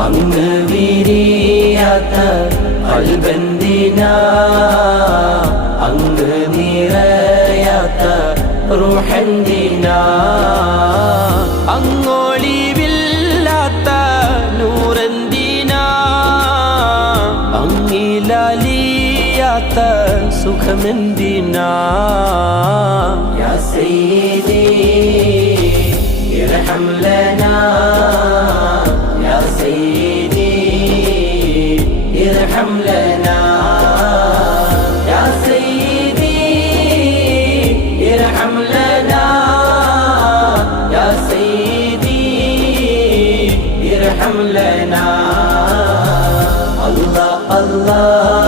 അങ്ങ് വിരിയാത്ത അൽബന്ദിന അങ്ങ് നിറയാത്ത റുഹന്ദിന അങ്ങോളിവില്ലാത്ത നൂറന്ദിന അങ്ങിലലിയാത്ത സുഖമെന്തിന. ലനാ حملنا يا سيدي ارحم لنا يا سيدي ارحم لنا الله الله